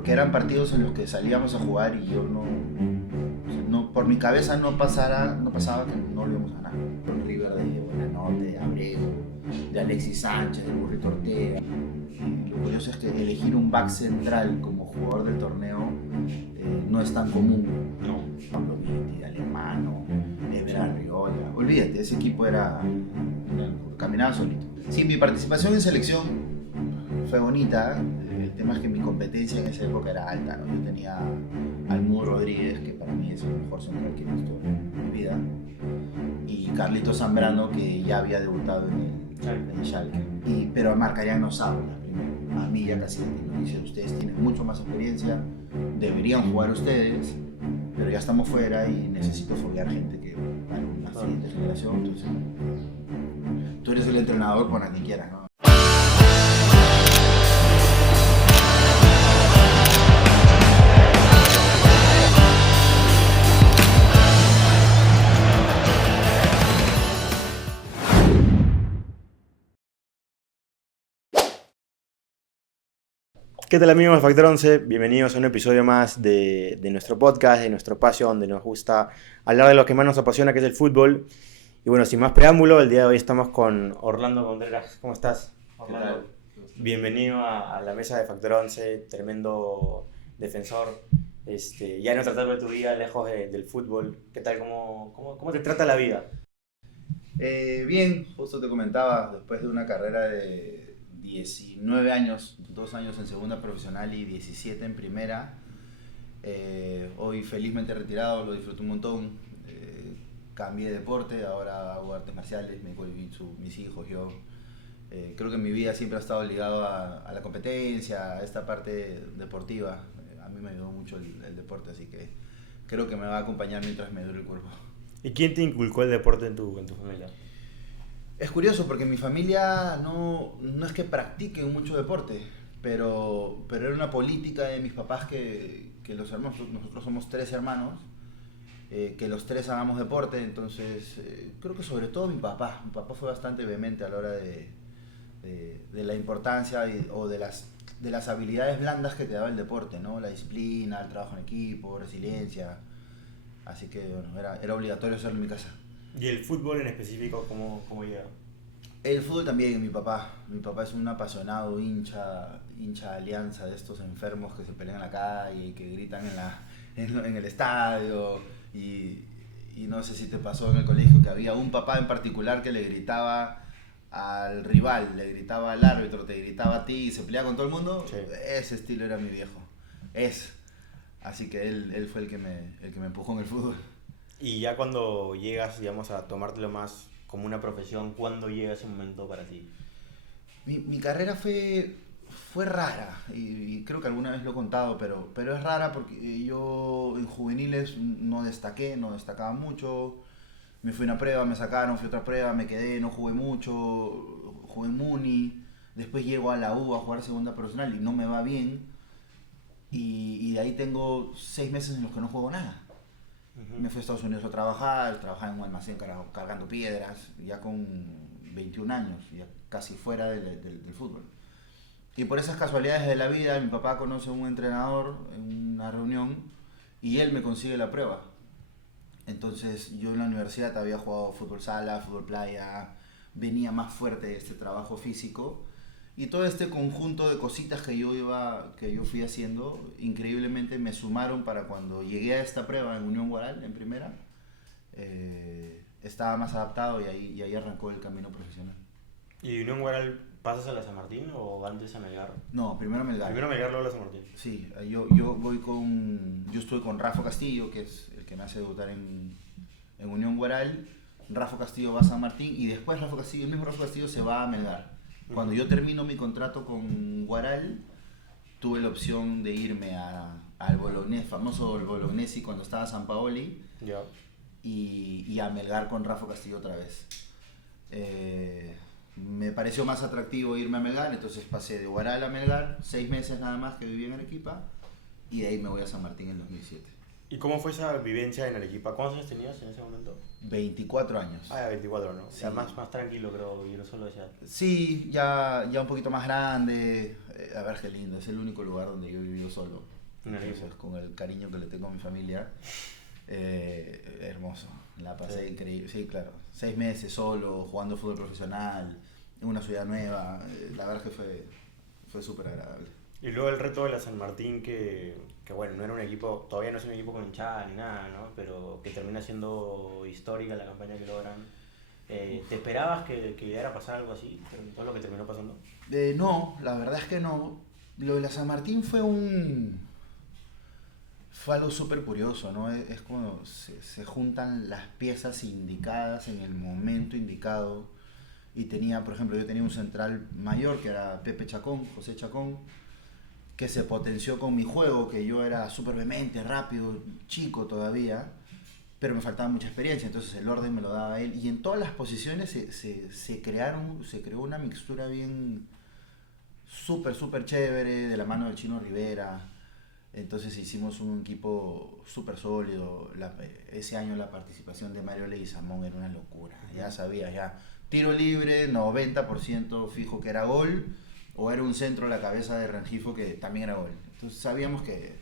porque eran partidos en los que salíamos a jugar y yo por mi cabeza no pasaba que no lo íbamos a ganar. Con River de Buenanote, de Abreu, de Alexis Sánchez, de Burrito Ortega. Y lo curioso es que elegir un back central como jugador del torneo no es tan común. No, Pablo Vitti, Alemano, Ever Arriola. Olvídate, ese equipo caminaba solito. Sí, mi participación en selección fue bonita. El tema es que mi competencia en esa época era alta, ¿no? Yo tenía al Mudo Rodríguez, que para mí es el mejor central que he visto en mi vida, y Carlitos Zambrano, que ya había debutado en el Schalke. Pero marcarían los sábados primero. A mí ya casi me dice, ustedes tienen mucho más experiencia, deberían jugar ustedes, pero ya estamos fuera y necesito foguear gente que para una siguiente generación. Entonces, tú eres el entrenador, pon a quien quieras, ¿no? ¿Qué tal amigos de Factor 11? Bienvenidos a un episodio más de nuestro podcast, de nuestro espacio donde nos gusta hablar de lo que más nos apasiona, que es el fútbol. Y bueno, sin más preámbulo, el día de hoy estamos con Orlando Contreras. ¿Cómo estás, Orlando? Bienvenido a la mesa de Factor 11, tremendo defensor. Ya no tratar de tu vida lejos del fútbol. ¿Qué tal? ¿Cómo te trata la vida? Bien, justo te comentaba, después de una carrera de 19 años, 2 años en segunda profesional y 17 en primera, hoy felizmente retirado, lo disfruto un montón. Cambié de deporte, ahora hago artes marciales, me jiu-jitsu, mis hijos, yo. Creo que mi vida siempre ha estado ligado a la competencia, a esta parte deportiva. A mí me ayudó mucho el deporte, así que creo que me va a acompañar mientras me dure el cuerpo. ¿Y quién te inculcó el deporte en tu familia? Es curioso porque mi familia no es que practiquen mucho deporte, pero era una política de mis papás que los hermanos, nosotros somos 3 hermanos, que los 3 hagamos deporte. Entonces creo que sobre todo mi papá fue bastante vehemente a la hora de la importancia o de las habilidades blandas que te daba el deporte, ¿no? La disciplina, el trabajo en equipo, resiliencia. Así que bueno, era obligatorio hacerlo en mi casa. ¿Y el fútbol en específico cómo llega? El fútbol también, mi papá es un apasionado hincha de Alianza, de estos enfermos que se pelean en la calle y que gritan en el estadio. Y no sé si te pasó en el colegio que había un papá en particular que le gritaba al rival, le gritaba al árbitro, te gritaba a ti y se peleaba con todo el mundo. Sí. Ese estilo era mi viejo. Así que él fue el que me empujó en el fútbol. Y ya cuando llegas, digamos, a tomártelo más como una profesión, ¿cuándo llega ese momento para ti? Mi carrera fue rara y creo que alguna vez lo he contado, pero es rara porque yo en juveniles no destacaba mucho. Me fui a una prueba, me sacaron, fui a otra prueba, me quedé, no jugué mucho, jugué en Muni. Después llego a la U a jugar segunda profesional y no me va bien. Y de ahí tengo 6 meses en los que no juego nada. Me fui a Estados Unidos a trabajaba en un almacén cargando piedras, ya con 21 años, ya casi fuera del fútbol. Y por esas casualidades de la vida, mi papá conoce a un entrenador en una reunión y él me consigue la prueba. Entonces yo en la universidad había jugado fútbol sala, fútbol playa, venía más fuerte de este trabajo físico. Y todo este conjunto de cositas que yo fui haciendo, increíblemente me sumaron para cuando llegué a esta prueba en Unión Guaral, en primera, estaba más adaptado y ahí arrancó el camino profesional. ¿Y Unión Guaral pasas a la San Martín o antes a Melgar? No, primero a Melgar. Primero a Melgar, luego a la San Martín. Sí, yo estuve con Rafa Castillo, que es el que me hace debutar en Unión Guaral. Rafa Castillo va a San Martín y después el mismo Rafa Castillo se va a Melgar. Cuando yo termino mi contrato con Guaral, tuve la opción de irme al Bolognesi, famoso Bolognesi cuando estaba San Paoli, yeah. y a Melgar con Rafa Castillo otra vez. Me pareció más atractivo irme a Melgar, entonces pasé de Guaral a Melgar, 6 meses nada más que viví en Arequipa, y de ahí me voy a San Martín en 2007. ¿Y cómo fue esa vivencia en Arequipa? ¿Cuántos años tenías en ese momento? 24 años. Ah, 24, ¿no? O sea, Sí. más tranquilo, creo, y no solo allá. Sí, ya un poquito más grande. A ver, qué lindo. Es el único lugar donde yo he vivido solo. En Arequipa. Entonces, con el cariño que le tengo a mi familia, hermoso. La pasé Sí. increíble. Sí, claro. 6 meses solo, jugando fútbol profesional, en una ciudad nueva. La verdad que fue súper agradable. Y luego el reto de la San Martín, que bueno, no era un equipo, todavía no es un equipo con hinchada ni nada, ¿no? Pero que termina siendo histórica la campaña que logran. ¿Te esperabas que llegara a pasar algo así? Pero todo lo que terminó pasando. No, la verdad es que no. Lo de la San Martín fue algo súper curioso, ¿no? Es como se juntan las piezas indicadas en el momento indicado. Y tenía, por ejemplo, yo tenía un central mayor que era Pepe Chacón, José Chacón, que se potenció con mi juego, que yo era súper vehemente, rápido, chico todavía, pero me faltaba mucha experiencia, entonces el orden me lo daba él. Y en todas las posiciones se creó una mixtura bien súper chévere, de la mano del Chino Rivera. Entonces hicimos un equipo súper sólido. Ese año la participación de Mario Leguizamón era una locura. Ya sabía, ya tiro libre, 90% fijo que era gol, o era un centro a la cabeza de Rengifo que también era gol. Entonces sabíamos que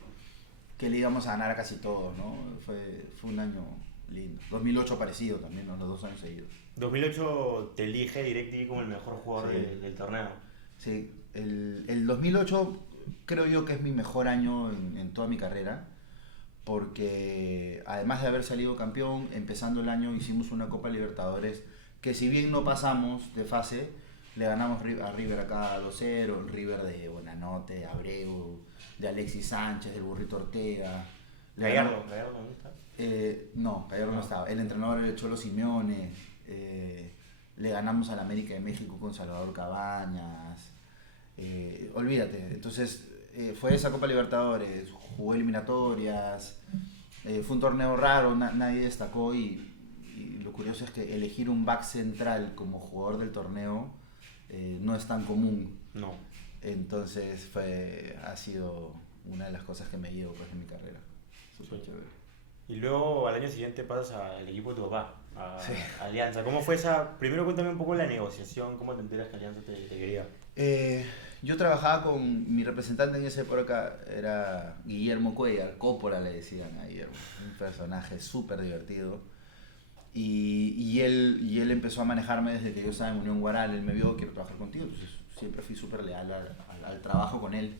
le íbamos a ganar a casi todos, ¿no? Fue un año lindo. 2008 parecido también, ¿no? Los 2 años seguidos. 2008 te elige DirecTV como el mejor jugador Sí. del torneo. Sí, el 2008 creo yo que es mi mejor año en toda mi carrera, porque además de haber salido campeón, empezando el año hicimos una Copa Libertadores que, si bien no pasamos de fase, le ganamos a River acá 2-0, el River de Buenanote, de Abreu, de Alexis Sánchez, del Burrito Ortega. Gallardo, ¿dónde está? No, Gallardo no estaba. El entrenador era el Cholo Simeone. Le ganamos al América de México con Salvador Cabañas. Olvídate. Entonces, fue esa Copa Libertadores, jugó eliminatorias. Fue un torneo raro, nadie destacó. Y lo curioso es que elegir un back central como jugador del torneo no es tan común. No. Entonces, ha sido una de las cosas que me llevo, pues, en mi carrera. Súper Sí. chévere. Y luego al año siguiente pasas al equipo de tu papá, a Sí. Alianza. ¿Cómo fue esa? Primero cuéntame un poco la negociación, cómo te enteras que Alianza te quería. Yo trabajaba con mi representante en esa época, era Guillermo Cuellar, Cópora le decían a Guillermo, un personaje súper divertido. Y él empezó a manejarme desde que yo estaba en Unión Guaral. Él me vio: quiero trabajar contigo. Entonces siempre fui súper leal al trabajo con él.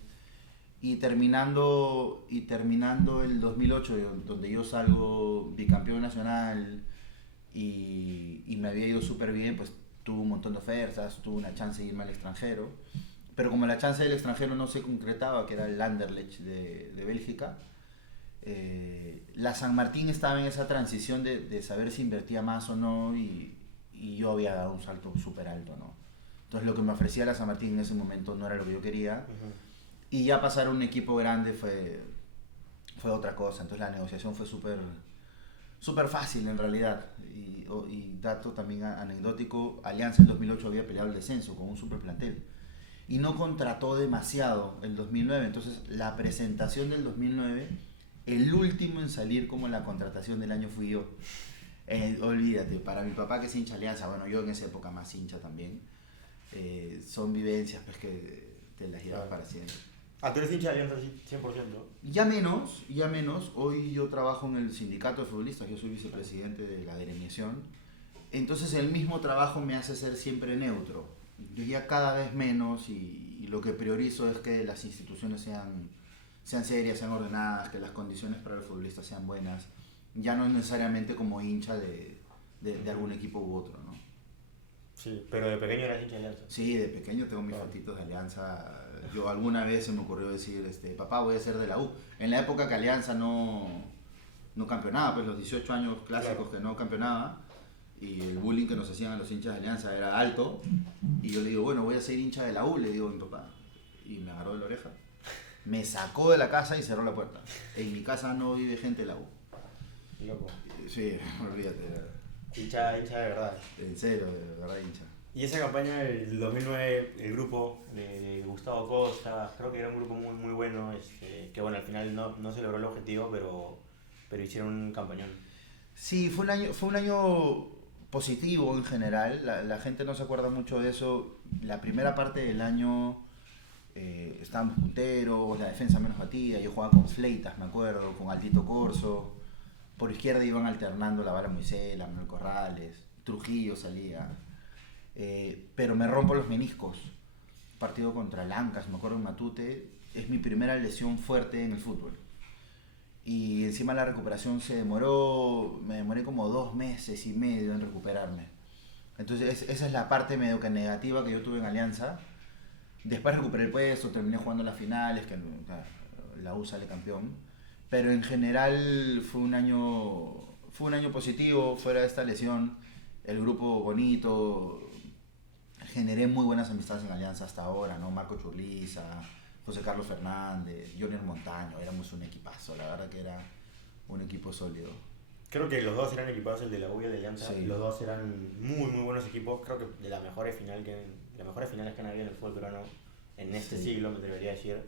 Y terminando el 2008, donde yo salgo bicampeón nacional y me había ido súper bien, pues tuve un montón de ofertas, tuve una chance de irme al extranjero. Pero como la chance del extranjero no se concretaba, que era el Anderlecht de Bélgica, la San Martín estaba en esa transición de saber si invertía más o no, y yo había dado un salto súper alto, ¿no? Entonces lo que me ofrecía la San Martín en ese momento no era lo que yo quería. Y ya pasar a un equipo grande fue otra cosa. Entonces la negociación fue súper fácil en realidad. Y dato también anecdótico: Alianza en 2008 había peleado el descenso con un super plantel y no contrató demasiado el 2009. Entonces la presentación del 2009, el último en salir como la contratación del año fui yo. Olvídate, para mi papá, que es hincha Alianza, bueno, yo en esa época más hincha también, son vivencias, pues, que te las llevas para siempre. Ah, tú eres hincha de Alianza 100%. Ya menos. Hoy yo trabajo en el sindicato de futbolistas, yo soy vicepresidente de la agremiación. Entonces el mismo trabajo me hace ser siempre neutro. Yo ya cada vez menos, y lo que priorizo es que las instituciones sean serias, sean ordenadas, que las condiciones para los futbolistas sean buenas. Ya no es necesariamente como hincha de algún equipo u otro, ¿no? Sí, pero de pequeño eras hincha de Alianza. Sí, de pequeño tengo mis fotitos de Alianza. Yo alguna vez se me ocurrió decir, papá, voy a ser de la U. En la época que Alianza no campeonaba, pues los 18 años clásicos, claro, que no campeonaba, y el bullying que nos hacían a los hinchas de Alianza era alto. Y yo le digo: bueno, voy a ser hincha de la U, le digo a mi papá. Y me agarró de la oreja, me sacó de la casa y cerró la puerta. En mi casa no vive gente de la U. Loco. Sí, olvídate. Hincha de verdad. En serio, de verdad, hincha. Y esa campaña del 2009, el grupo de Gustavo Costa, creo que era un grupo muy bueno, que bueno, al final no se logró el objetivo, pero pero hicieron un campañón. Sí, fue un año positivo en general. La gente no se acuerda mucho de eso. La primera parte del año estábamos punteros, la defensa menos batida. Yo jugaba con Fleitas, me acuerdo, con Altito Corso. Por izquierda iban alternando la Bala Moisés, la Manuel Corrales, Trujillo salía. Pero me rompo los meniscos. Partido contra Lancas, me acuerdo en Matute. Es mi primera lesión fuerte en el fútbol. Y encima la recuperación me demoré como 2 meses y medio en recuperarme. Entonces esa es la parte medio que negativa que yo tuve en Alianza. Después recuperé el puesto, terminé jugando las finales, que la U sale campeón. Pero en general fue un año positivo, fuera de esta lesión. El grupo bonito, generé muy buenas amistades en Alianza hasta ahora, ¿no? Marco Churliza, José Carlos Fernández, Junior Montaño, éramos un equipazo, la verdad que era un equipo sólido. Creo que los dos eran equipados, el de la U y el de Alianza. Sí. Los dos eran muy buenos equipos. Creo que de las mejores finales que han habido en el fútbol peruano en este siglo, me atrevería a decir.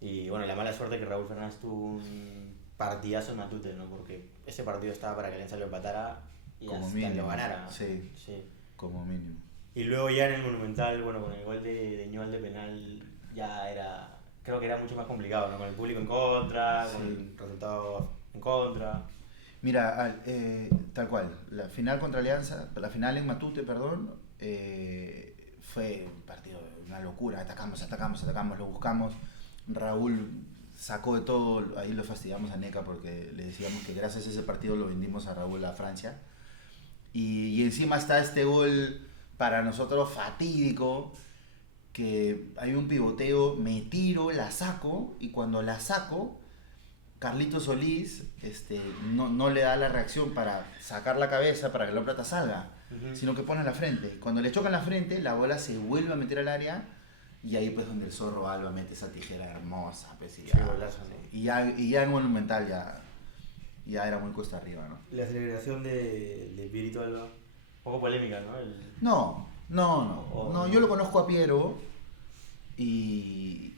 Y bueno, la mala suerte que Raúl Fernández tuvo un partidazo en Matute, ¿no? Porque ese partido estaba para que Alianza lo empatara y Como hasta mínimo, lo ganara. sí, como mínimo. Y luego ya en el Monumental, bueno, con el gol de Ñol de penal, ya era, creo que era mucho más complicado, ¿no? Con el público en contra, Sí. con el resultado en contra. Mira, tal cual, la final contra Alianza, la final en Matute, perdón, fue un partido de una locura, atacamos, lo buscamos. Raúl sacó de todo, ahí lo fastidiamos a Neca porque le decíamos que gracias a ese partido lo vendimos a Raúl a Francia. Y encima está este gol para nosotros fatídico, que hay un pivoteo, me tiro, la saco, y cuando la saco, Carlitos Solís no le da la reacción para sacar la cabeza para que la pelota salga, sino que pone la frente. Cuando le choca en la frente, la bola se vuelve a meter al área, y ahí pues donde el Zorro Alba mete esa tijera hermosa, pues, y, ya, golazo, ¿no? y ya en Monumental ya era muy cuesta arriba, ¿no? La celebración de Pierito Alba, un poco polémica, ¿no? No, yo lo conozco a Piero y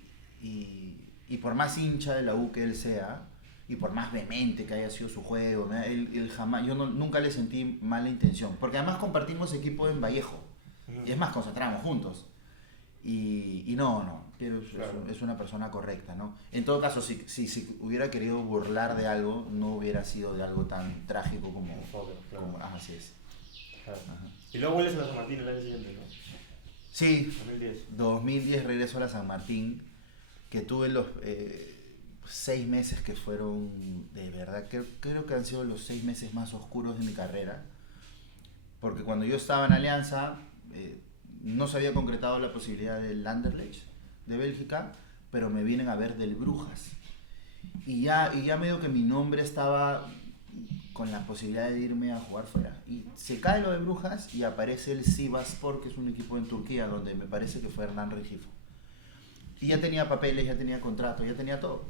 por más hincha de la U que él sea y por más vehemente que haya sido su juego, él jamás, nunca le sentí mala intención, porque además compartimos equipo en Vallejo y es más, concentrábamos juntos y no, Piero es una persona correcta, ¿no? En todo caso, si hubiera querido burlar de algo, no hubiera sido de algo tan trágico como así es. Claro. Y luego vuelves a la San Martín el año siguiente, ¿no? Sí, 2010. 2010 regreso a la San Martín, que tuve los 6 meses que fueron, de verdad, creo que han sido los 6 meses más oscuros de mi carrera, porque cuando yo estaba en Alianza no se había concretado la posibilidad del Anderlecht de Bélgica, pero me vienen a ver del Brujas, y ya medio que mi nombre estaba con la posibilidad de irme a jugar fuera. Y se cae lo de Brujas y aparece el Sivasspor, que es un equipo en Turquía, donde me parece que fue Hernán Regifo. Y ya tenía papeles, ya tenía contrato, ya tenía todo.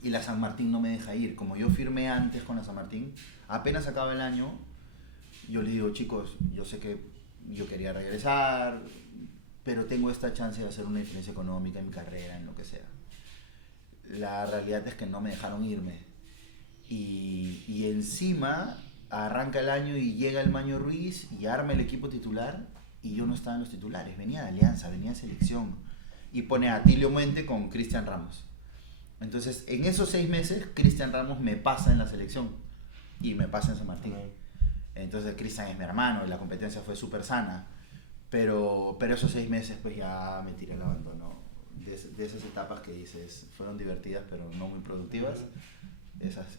Y la San Martín no me deja ir. Como yo firmé antes con la San Martín, apenas acaba el año, yo le digo, chicos, yo sé que yo quería regresar, pero tengo esta chance de hacer una diferencia económica en mi carrera, en lo que sea. La realidad es que no me dejaron irme. Y encima arranca el año y llega el Maño Ruiz y arma el equipo titular, y yo no estaba en los titulares, venía de Alianza, venía de selección, y pone a Atilio Muente con Cristian Ramos. Entonces en esos 6 meses Cristian Ramos me pasa en la selección y me pasa en San Martín. Entonces Cristian es mi hermano y la competencia fue súper sana, pero esos 6 meses pues ya me tiré el abandono. De esas etapas que dices fueron divertidas pero no muy productivas,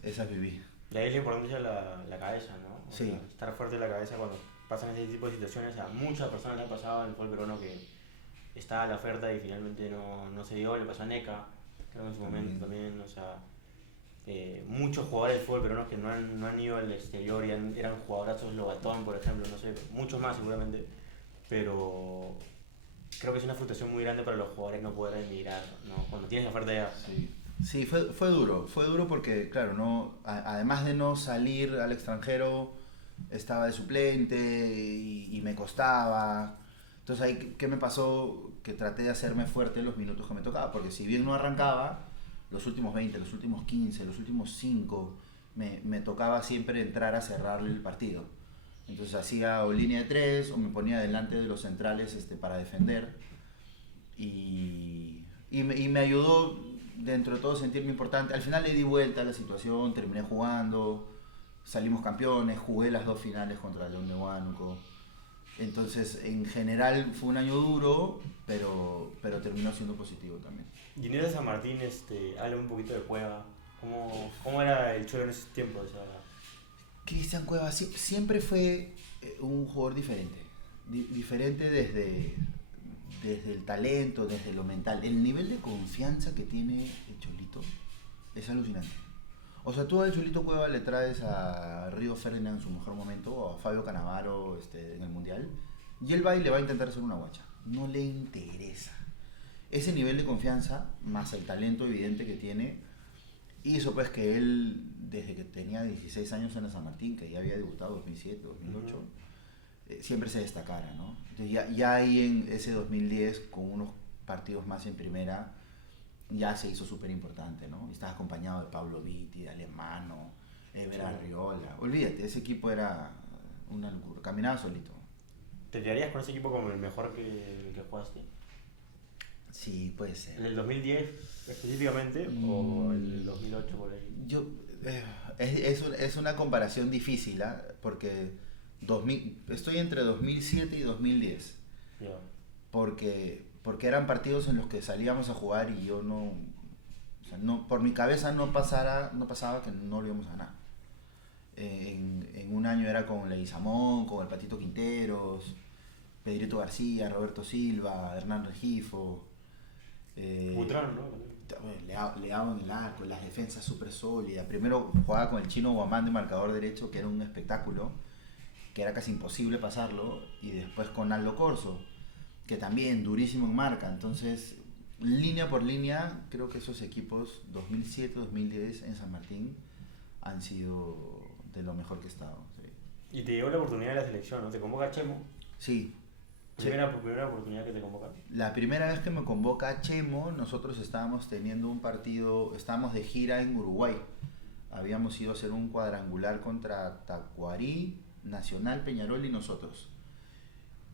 esas viví. Y ahí es la importancia de la cabeza, ¿no? O Sí. sea, estar fuerte en la cabeza cuando pasan ese tipo de situaciones. A muchas personas le ha pasado en el fútbol peruano que estaba la oferta y finalmente no se dio. Le pasó a Neca, creo que en su momento también. O sea, muchos jugadores del fútbol peruano que no han ido al exterior y eran jugadorazos, Lobatón, por ejemplo, no sé, muchos más seguramente. Pero creo que es una frustración muy grande para los jugadores no poder emigrar, ¿no? Cuando tienes la oferta ya. Sí, fue duro porque, claro, además de no salir al extranjero, estaba de suplente y me costaba. Entonces ahí, ¿qué me pasó? Que traté de hacerme fuerte los minutos que me tocaba, porque si bien no arrancaba, los últimos 20, los últimos 15, los últimos 5, me tocaba siempre entrar a cerrarle el partido. Entonces hacía o línea de 3 o me ponía delante de los centrales para defender. Y me ayudó dentro de todo sentirme importante. Al final le di vuelta a la situación, terminé jugando, salimos campeones, jugué las 2 finales contra el León de Huánuco. Entonces, en general fue un año duro, pero terminó siendo positivo también. Y en ese San Martín, habla un poquito de Cueva. ¿Cómo era el Cholo en esos tiempos? O sea, Cristian Cueva siempre fue un jugador diferente. Diferente desde el talento, desde lo mental. El nivel de confianza que tiene el Cholito es alucinante. O sea, tú al Cholito Cueva le traes a Río Ferdinand en su mejor momento, o a Fabio Cannavaro en el Mundial, y él va y le va a intentar hacer una guacha. No le interesa. Ese nivel de confianza, más el talento evidente que tiene, hizo pues que él, desde que tenía 16 años en la San Martín, que ya había debutado 2007, 2008, siempre se destacara, ¿no? Entonces ya ahí en ese 2010, con unos partidos más en primera, ya se hizo súper importante, ¿no? Estaba acompañado de Pablo Vitti, de Alemano, Ever Arriola. Olvídate, ese equipo era una locura, caminaba solito. ¿Te quedarías con ese equipo como el mejor que jugaste? Sí, puede ser. ¿En el 2010 específicamente o el 2008 por ahí? Es una comparación difícil, ¿eh? Porque estoy entre 2007 y 2010. Yeah. Porque eran partidos en los que salíamos a jugar y yo no, por mi cabeza no pasaba que no lo íbamos a ganar. En un año era con Leguizamón, con el Patito Quinteros, Pedrito García, Roberto Silva, Hernán Regifo. Butrón, ¿no? Le daban el arco, las defensas súper sólidas. Primero jugaba con el Chino Guamán de marcador derecho, que era un espectáculo, que era casi imposible pasarlo, y después con Aldo Corso, que también durísimo en marca. Entonces, línea por línea, creo que esos equipos 2007-2010 en San Martín han sido de lo mejor que he estado. Sí. Y te llegó la oportunidad de la selección, ¿no? ¿Te convoca Chemo? Sí. ¿Primera oportunidad que te convoca? La primera vez que me convoca Chemo, nosotros estábamos teniendo un partido, estábamos de gira en Uruguay. Habíamos ido a hacer un cuadrangular contra Tacuarí, Nacional, Peñarol y nosotros.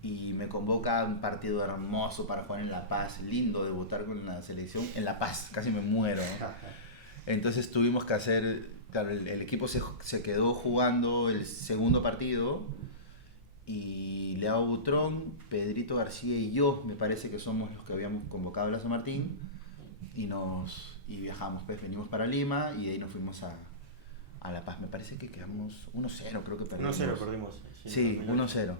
Y me convoca a un partido hermoso para jugar en La Paz, lindo debutar con la selección en La Paz, casi me muero. Entonces tuvimos que hacer, claro, el equipo se quedó jugando el segundo partido y Leao Butrón, Pedrito García y yo, me parece que somos los que habíamos convocado a la San Martín y viajamos, pues venimos para Lima y de ahí nos fuimos a La Paz. Me parece que quedamos 1-0, creo que perdimos. 1-0 perdimos. Sí, 1-0.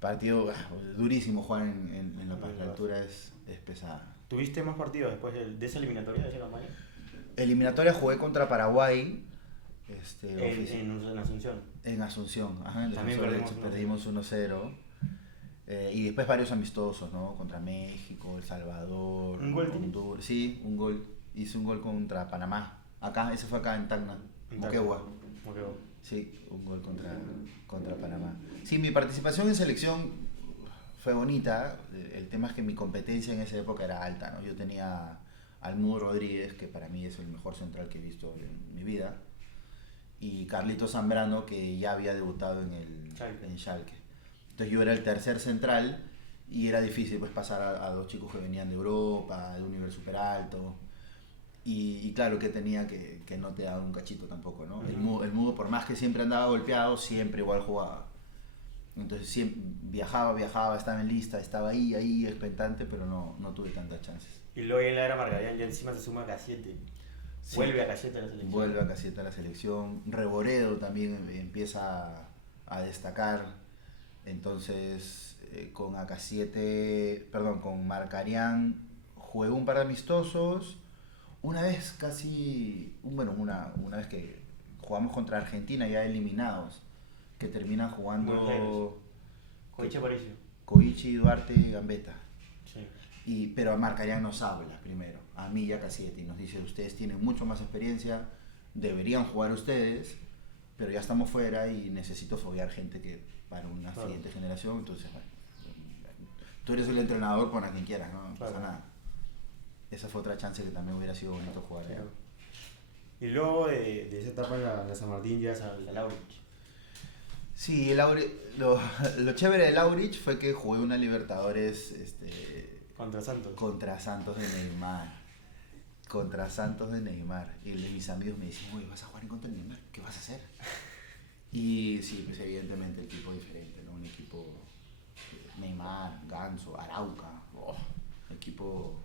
Partido durísimo jugar en La Paz, la altura es pesada. ¿Tuviste más partidos después de esa eliminatoria, de esa campaña? Eliminatoria jugué contra Paraguay. En Asunción. En Asunción, ajá, en También perdimos 1-0. Y después varios amistosos, ¿no? Contra México, El Salvador, ¿Un gol Honduras. Sí, un gol. Hice un gol contra Panamá. Ese fue acá en Tacna, Moquegua. Sí, un gol contra Panamá. Sí, mi participación en selección fue bonita. El tema es que mi competencia en esa época era alta, ¿no? Yo tenía al Mudo Rodríguez, que para mí es el mejor central que he visto en mi vida, y Carlito Zambrano, que ya había debutado en Schalke. Entonces yo era el tercer central y era difícil pues pasar a dos chicos que venían de Europa, de un nivel súper alto. Y claro que tenía que no te daba un cachito tampoco, ¿no? El Mudo, por más que siempre andaba golpeado, siempre igual jugaba. Entonces siempre viajaba, estaba en lista, estaba ahí expectante, pero no tuve tantas chances. Y luego en la era Margarita ya encima se suma Cassiete. Sí. Vuelve a Cassiete a la selección. Vuelve a Cassiete a la selección. Reboredo también empieza a destacar. Entonces con Marcarián jugué un par de amistosos. Una vez una vez que jugamos contra Argentina ya eliminados, que terminan jugando Koichi, Duarte y Gambetta. Sí. Pero a Marcarián nos habla primero, a mí y a Cassiete, y nos dice: ustedes tienen mucho más experiencia, deberían jugar ustedes, pero ya estamos fuera y necesito foguear gente que para una siguiente generación. Entonces, bueno, tú eres el entrenador, pon a quien quieras, no pasa nada. Esa fue otra chance que también hubiera sido bonito jugar. Claro. Y luego de esa etapa en la San Martín llegas al Aurich. Sí, lo chévere del Aurich fue que jugué una Libertadores Contra Santos. contra Santos de Neymar. Contra Santos de Neymar. Y mis amigos me decían, oye, ¿vas a jugar en contra de Neymar? ¿Qué vas a hacer? Y sí, pues evidentemente el equipo diferente, ¿no? Un equipo Neymar, Ganso, Arauca. Equipo...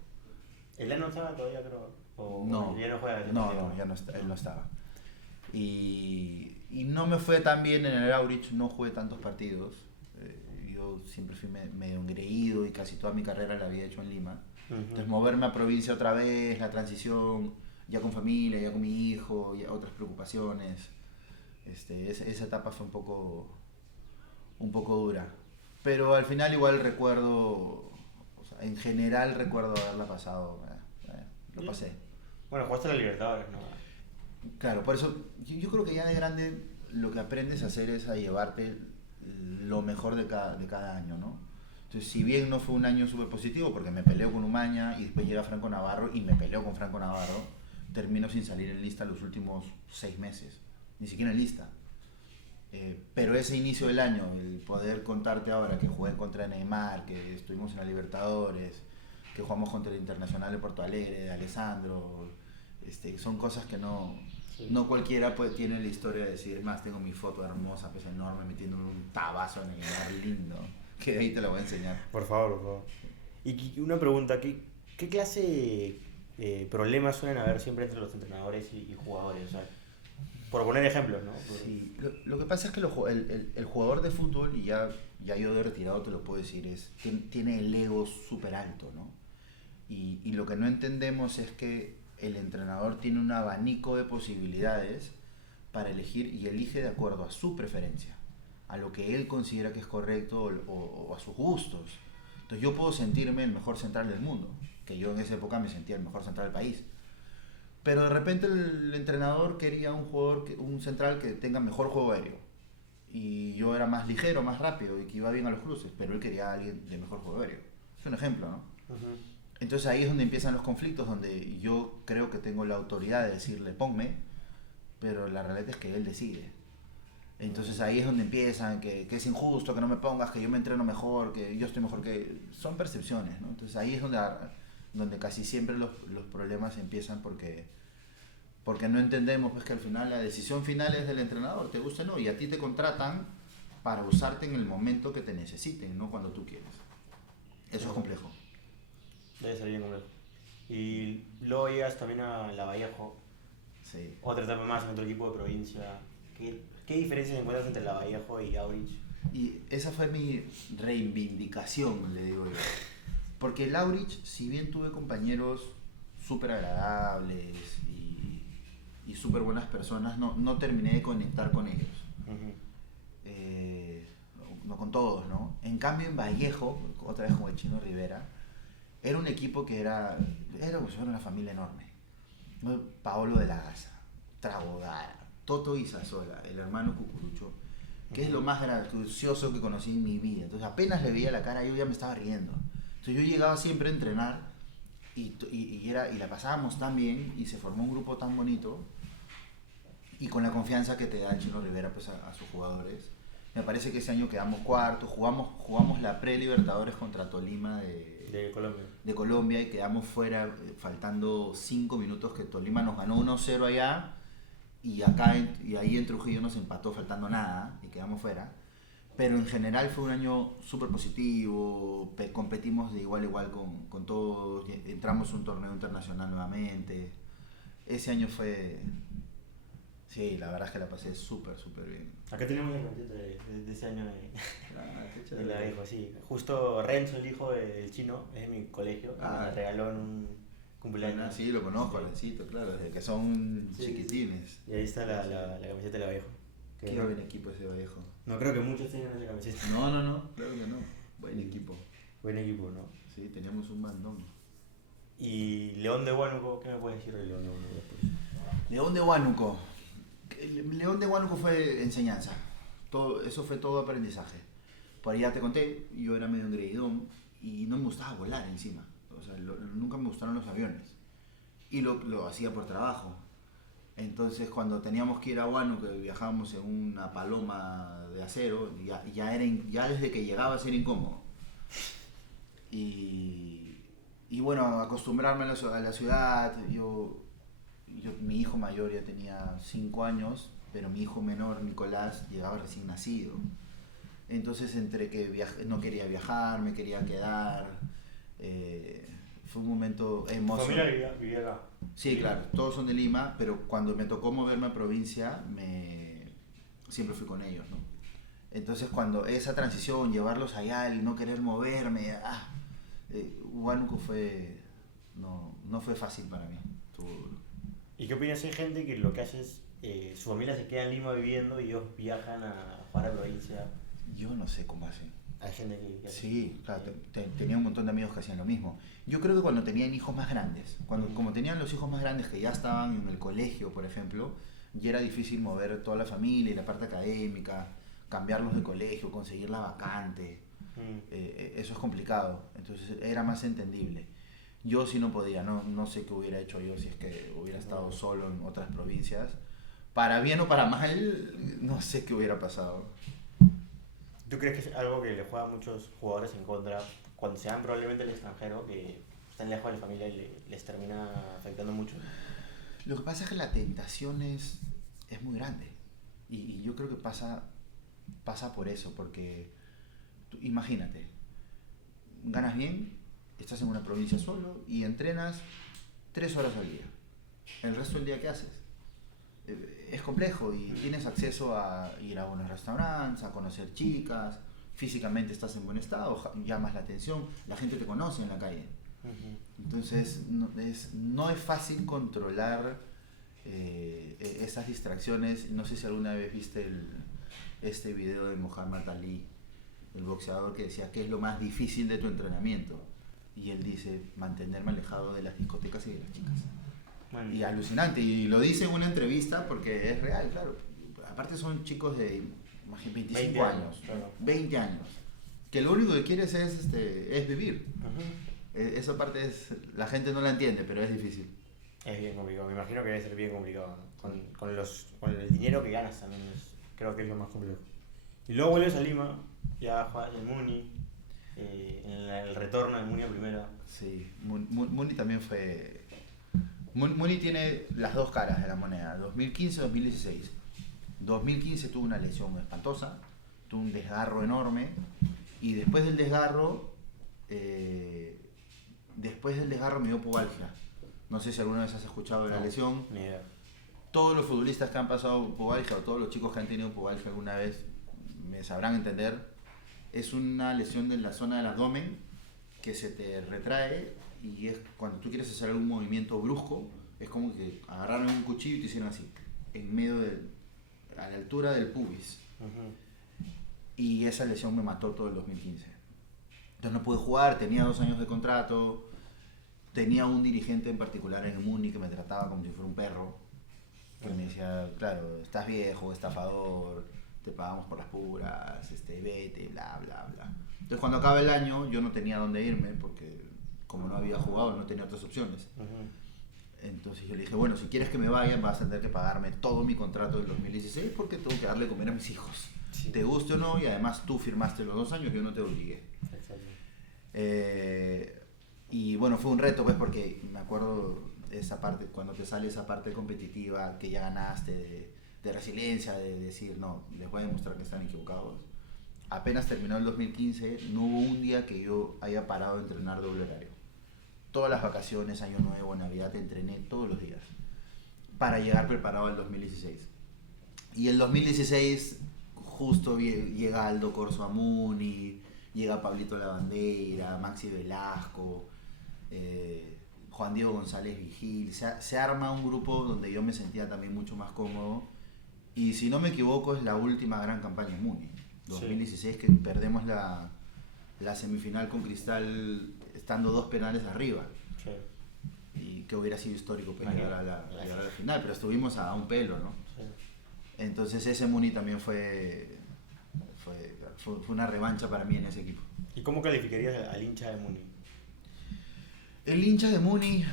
¿El no estaba todavía, creo? No, ya no juega. no, ya no está, él no estaba. Y no me fue tan bien en el Aurich, no jugué tantos partidos. Yo siempre fui medio engreído y casi toda mi carrera la había hecho en Lima. Entonces moverme a provincia otra vez, la transición, ya con familia, ya con mi hijo, ya otras preocupaciones. Esa etapa fue un poco dura. Pero al final igual recuerdo, o sea, en general recuerdo haberla pasado, lo pasé. Bueno, jugaste la Libertadores, ¿no? Claro, por eso yo creo que ya de grande lo que aprendes a hacer es a llevarte lo mejor de cada año, ¿no? Entonces, si bien no fue un año súper positivo, porque me peleo con Umaña y después llega Franco Navarro y me peleo con Franco Navarro, termino sin salir en lista los últimos 6 meses, ni siquiera en lista. Pero ese inicio del año, el poder contarte ahora que jugué contra Neymar, que estuvimos en la Libertadores, que jugamos contra el Internacional de Porto Alegre, de Alessandro, son cosas que no cualquiera tiene la historia de decir, más tengo mi foto hermosa, pues enorme, metiéndome un tabazo en Neymar lindo, que ahí te lo voy a enseñar. Por favor. Y una pregunta, ¿qué clase de problemas suelen haber siempre entre los entrenadores y jugadores? O sea, por poner ejemplos, ¿no? Sí, lo que pasa es que el jugador de fútbol, y ya yo de retirado te lo puedo decir, tiene el ego súper alto, ¿no? Y lo que no entendemos es que el entrenador tiene un abanico de posibilidades para elegir y elige de acuerdo a su preferencia, a lo que él considera que es correcto o a sus gustos. Entonces yo puedo sentirme el mejor central del mundo, que yo en esa época me sentía el mejor central del país. Pero de repente el entrenador quería un central que tenga mejor juego aéreo. Y yo era más ligero, más rápido y que iba bien a los cruces, pero él quería a alguien de mejor juego aéreo. Es un ejemplo, ¿no? Entonces ahí es donde empiezan los conflictos, donde yo creo que tengo la autoridad de decirle ponme, pero la realidad es que él decide. Entonces ahí es donde empiezan, que es injusto, que no me pongas, que yo me entreno mejor, que yo estoy mejor que... Son percepciones, ¿no? Entonces ahí es donde casi siempre los problemas empiezan porque no entendemos pues, que al final la decisión final es del entrenador, te gusta o no, y a ti te contratan para usarte en el momento que te necesiten, no cuando tú quieres. Eso es complejo. Debe ser bien complejo. Y luego llegas también a Lavallejo. Sí. Otra etapa más en otro equipo de provincia. ¿Qué diferencias encuentras entre Lavallejo y Aurich? Y esa fue mi reivindicación, le digo yo. Porque el Aurich, si bien tuve compañeros súper agradables y súper buenas personas, no terminé de conectar con ellos. No con todos, ¿no? En cambio, en Vallejo, otra vez con el Chino Rivera, era un equipo que era una familia enorme. Paolo de la Gaza, Tragodara, Toto Isasola, el hermano Cucurucho, que es lo más gracioso que conocí en mi vida. Entonces apenas le veía la cara, yo ya me estaba riendo. Entonces yo llegaba siempre a entrenar y la pasábamos tan bien y se formó un grupo tan bonito y con la confianza que te da el Chino Rivera pues, a sus jugadores. Me parece que ese año quedamos cuartos, jugamos la pre-Libertadores contra Tolima de Colombia y quedamos fuera faltando 5 minutos, que Tolima nos ganó 1-0 allá y ahí en Trujillo nos empató faltando nada y quedamos fuera. Pero en general fue un año súper positivo, competimos de igual a igual con todos, entramos a un torneo internacional nuevamente. Ese año fue... Sí, la verdad es que la pasé súper bien. Acá tenemos el camiseta de ese año de Lavallejo, sí. Justo Renzo, el hijo del Chino, es de mi colegio, me regaló en un cumpleaños. Sí, lo conozco, Rencito, claro, desde que son chiquitines. Sí. Y ahí está la camiseta de Lavallejo. Qué buen equipo ese Vallejo. No creo que muchos tengan esa camiseta. No, claro que no. Buen equipo. Buen equipo, ¿no? Sí, teníamos un bandón. ¿Y León de Huánuco? ¿Qué me puedes decir de León de Huánuco después? León de Huánuco. León de Huánuco fue enseñanza. Eso fue todo aprendizaje. Por ahí ya te conté, yo era medio engreidón y no me gustaba volar encima. O sea, nunca me gustaron los aviones. Y lo hacía por trabajo. Entonces cuando teníamos que ir a Huánuco, que viajábamos en una paloma de acero, ya desde que llegabas era incómodo. Y bueno, acostumbrarme a la ciudad, mi hijo mayor ya tenía 5 años, pero mi hijo menor, Nicolás, llegaba recién nacido. Entonces entre que no quería viajar, me quería quedar, fue un momento ¿Tu emocionante. familia vivía acá? Sí, claro, todos son de Lima, pero cuando me tocó moverme a provincia, siempre fui con ellos, ¿no? Entonces cuando esa transición, llevarlos allá y no querer moverme, Huánuco no fue fácil para mí. Estuvo duro. ¿Y qué opinas si hay gente que lo que hace es, su familia se queda en Lima viviendo y ellos viajan a jugar a provincia? Yo no sé cómo hacen. Hay gente que hace. Sí, claro, tenía un montón de amigos que hacían lo mismo. Yo creo que cuando tenían hijos más grandes, como tenían los hijos más grandes que ya estaban en el colegio, por ejemplo, ya era difícil mover toda la familia y la parte académica, cambiarlos de colegio, conseguir la vacante. Eso es complicado, entonces era más entendible. Yo sí no podía, no sé qué hubiera hecho yo si es que hubiera estado solo en otras provincias. Para bien o para mal, no sé qué hubiera pasado. ¿Tú crees que es algo que le juega a muchos jugadores en contra cuando se van probablemente al extranjero, que están lejos de la familia y les termina afectando mucho? Lo que pasa es que la tentación es muy grande y yo creo que pasa por eso, porque imagínate, ganas bien, estás en una provincia solo y entrenas 3 horas al día. ¿El resto del día qué haces? Es complejo y tienes acceso a ir a buenos restaurantes, a conocer chicas, físicamente estás en buen estado, llamas la atención, la gente te conoce en la calle. Entonces no es fácil controlar esas distracciones. No sé si alguna vez viste este video de Muhammad Ali, el boxeador, que decía ¿qué es lo más difícil de tu entrenamiento? Y él dice mantenerme alejado de las discotecas y de las chicas. Bueno, Y alucinante, y lo dice en una entrevista porque es real, claro. Aparte son chicos de 25 20 años, claro. 20 años, que lo único que quieres es vivir. Esa parte la gente no la entiende, pero es difícil. Es bien complicado, me imagino que debe ser bien complicado, ¿no? Con el dinero que ganas también, creo que es lo más complejo. Y luego vuelves a Lima, ya juegas en el Muni, en el retorno del Muni a primera. Sí, Muni también fue... Muni tiene las dos caras de la moneda, 2015-2016. 2015 tuvo una lesión espantosa, tuvo un desgarro enorme, y después del desgarro me dio pubalgia. No sé si alguna vez has escuchado de la lesión. Ni idea. Todos los futbolistas que han pasado pubalgia o todos los chicos que han tenido pubalgia alguna vez me sabrán entender. Es una lesión de la zona del abdomen que se te retrae y es cuando tú quieres hacer algún movimiento brusco, es como que agarraron un cuchillo y te hicieron así, en medio a la altura del pubis. Y esa lesión me mató todo el 2015. Entonces no pude jugar, tenía 2 años de contrato, tenía un dirigente en particular en el Muni que me trataba como si fuera un perro, que me decía, claro, estás viejo, estafador, te pagamos por las puras, vete, bla, bla, bla. Entonces cuando acaba el año yo no tenía dónde irme porque como no había jugado no tenía otras opciones. Entonces yo le dije, bueno, si quieres que me vaya vas a tener que pagarme todo mi contrato del 2016 porque tengo que darle de comer a mis hijos. Sí. Te guste o no, y además tú firmaste los 2 años, yo no te obligué. Exacto. Y bueno, fue un reto pues porque me acuerdo esa parte, cuando te sale esa parte competitiva que ya ganaste, de resiliencia, de decir, no, les voy a demostrar que están equivocados. Apenas terminó el 2015, no hubo un día que yo haya parado de entrenar doble horario. Todas las vacaciones, Año Nuevo, Navidad, entrené todos los días para llegar preparado al 2016. Y el 2016 justo llega Aldo Corso a Muni, llega Pablito Lavandera, Maxi Velasco, Juan Diego González Vigil. Se arma un grupo donde yo me sentía también mucho más cómodo. Y si no me equivoco es la última gran campaña en Muni. 2016 sí. Que perdemos la semifinal con Cristal estando 2 penales arriba. Sí. Y que hubiera sido histórico pues, llegar a la final, pero estuvimos a un pelo, ¿no? Sí. Entonces ese Muni también fue una revancha para mí en ese equipo. ¿Y cómo calificarías al hincha de Muni? El hincha de Muni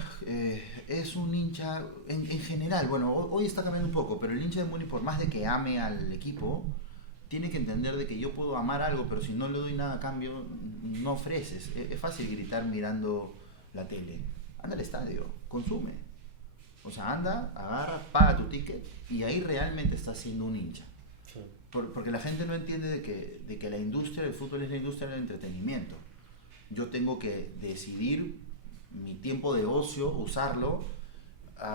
es un hincha, en general, bueno, hoy está cambiando un poco, pero el hincha de Muni, por más de que ame al equipo, tiene que entender de que yo puedo amar algo, pero si no le doy nada a cambio, no ofreces. Es fácil gritar mirando la tele. Anda al estadio, consume. O sea, anda, agarra, paga tu ticket y ahí realmente estás siendo un hincha. Sí. Porque la gente no entiende de que la industria del fútbol es la industria del entretenimiento. Yo tengo que decidir mi tiempo de ocio, usarlo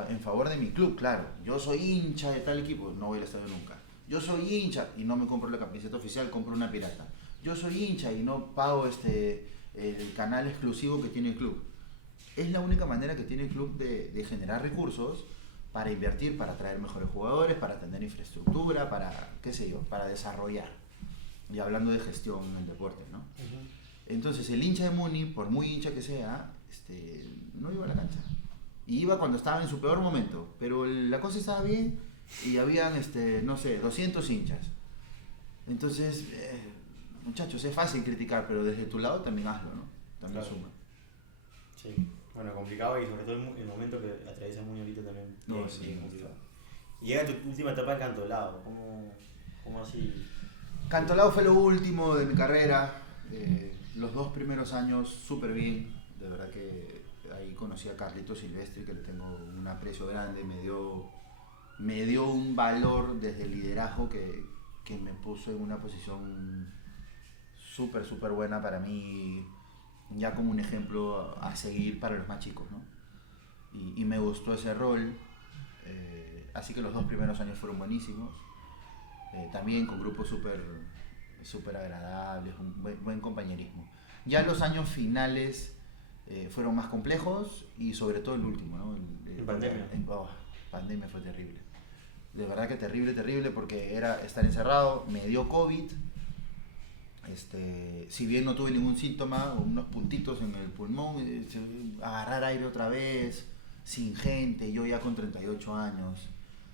en favor de mi club, claro. Yo soy hincha de tal equipo, no voy al estadio nunca. Yo soy hincha y no me compro la camiseta oficial, compro una pirata. Yo soy hincha y no pago el canal exclusivo que tiene el club. Es la única manera que tiene el club de generar recursos para invertir, para traer mejores jugadores, para tener infraestructura, para, qué sé yo, para desarrollar. Y hablando de gestión en el deporte, ¿no? Uh-huh. Entonces el hincha de Muni, por muy hincha que sea, no iba a la cancha. Y iba cuando estaba en su peor momento, pero la cosa estaba bien y habían, no sé, 200 hinchas. Entonces, muchachos, es fácil criticar, pero desde tu lado también hazlo, ¿no? También claro. suma. Sí, bueno, complicado y sobre todo el momento que atraviesa Muni ahorita también. No, sí, complicado. Y llega tu última etapa de Cantolao, ¿cómo así? Cantolao fue lo último de mi carrera. Los 2 primeros años súper bien, de verdad que ahí conocí a Carlito Silvestri, que le tengo un aprecio grande, me dio un valor desde el liderazgo que me puso en una posición súper buena para mí, ya como un ejemplo a seguir para los más chicos, ¿no? Y me gustó ese rol, así que los 2 primeros años fueron buenísimos, también con grupos súper agradables, un buen compañerismo. Ya los años finales fueron más complejos y sobre todo el último, ¿no? ¿En pandemia? Pandemia fue terrible. De verdad que terrible porque era estar encerrado, me dio COVID, si bien no tuve ningún síntoma, unos puntitos en el pulmón, agarrar aire otra vez, sin gente, yo ya con 38 años,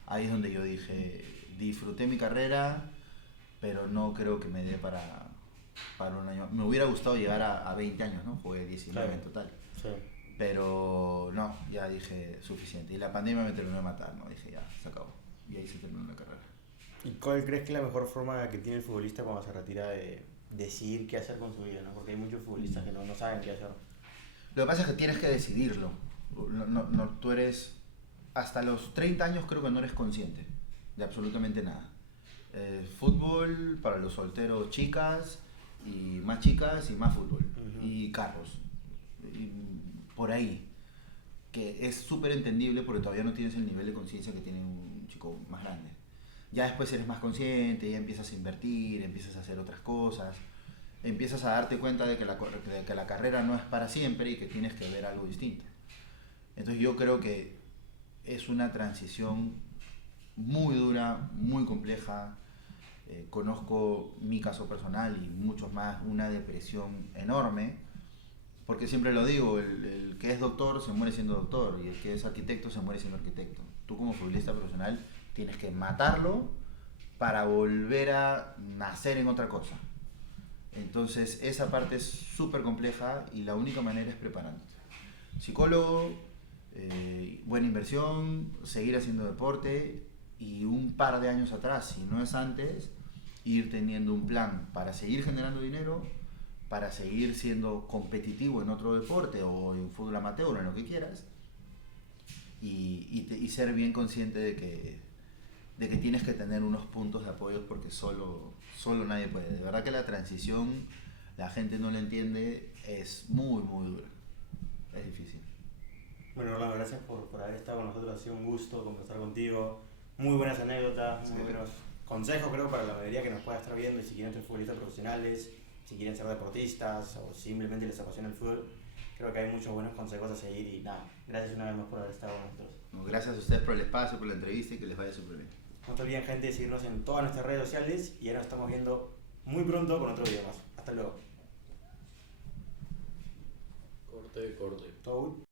ahí es donde yo dije, disfruté mi carrera, pero no creo que me dé para un año. Me hubiera gustado llegar a 20 años, ¿no? Fue 19 en total. Sí. Pero no, ya dije suficiente. Y la pandemia me terminó de matar, ¿no? Dije ya, se acabó. Y ahí se terminó la carrera. ¿Y cuál crees que es la mejor forma que tiene el futbolista cuando se retira de decidir qué hacer con su vida, ¿no? Porque hay muchos futbolistas que no saben qué hacer. Lo que pasa es que tienes que decidirlo. No, tú eres... Hasta los 30 años creo que no eres consciente de absolutamente nada. Fútbol para los solteros, chicas y más fútbol. Uh-huh. Y carros. Y por ahí. Que es súper entendible porque todavía no tienes el nivel de conciencia que tiene un chico más grande. Ya después eres más consciente, ya empiezas a invertir, empiezas a hacer otras cosas, empiezas a darte cuenta de que la carrera no es para siempre y que tienes que ver algo distinto. Entonces yo creo que es una transición muy dura, muy compleja. Conozco mi caso personal y muchos más, una depresión enorme, porque siempre lo digo, el que es doctor se muere siendo doctor y el que es arquitecto se muere siendo arquitecto. Tú como futbolista profesional tienes que matarlo para volver a nacer en otra cosa. Entonces esa parte es súper compleja y la única manera es preparándote. Psicólogo, buena inversión, seguir haciendo deporte y un par de años atrás, si no es antes, ir teniendo un plan para seguir generando dinero, para seguir siendo competitivo en otro deporte o en fútbol amateur o en lo que quieras y ser bien consciente de que tienes que tener unos puntos de apoyo porque solo nadie puede. De verdad que la transición la gente no la entiende, es muy dura, es difícil. Bueno, Orlando, gracias por haber estado con nosotros, ha sido un gusto conversar contigo, muy buenas anécdotas, muy buenos consejos creo para la mayoría que nos pueda estar viendo y si quieren ser futbolistas profesionales, si quieren ser deportistas o simplemente les apasiona el fútbol, creo que hay muchos buenos consejos a seguir y nada, gracias una vez más por haber estado con nosotros. Gracias a ustedes por el espacio, por la entrevista y que les vaya súper bien. No te olviden, gente, de seguirnos en todas nuestras redes sociales y ya nos estamos viendo muy pronto con otro video más. Hasta luego. Corte. Todo.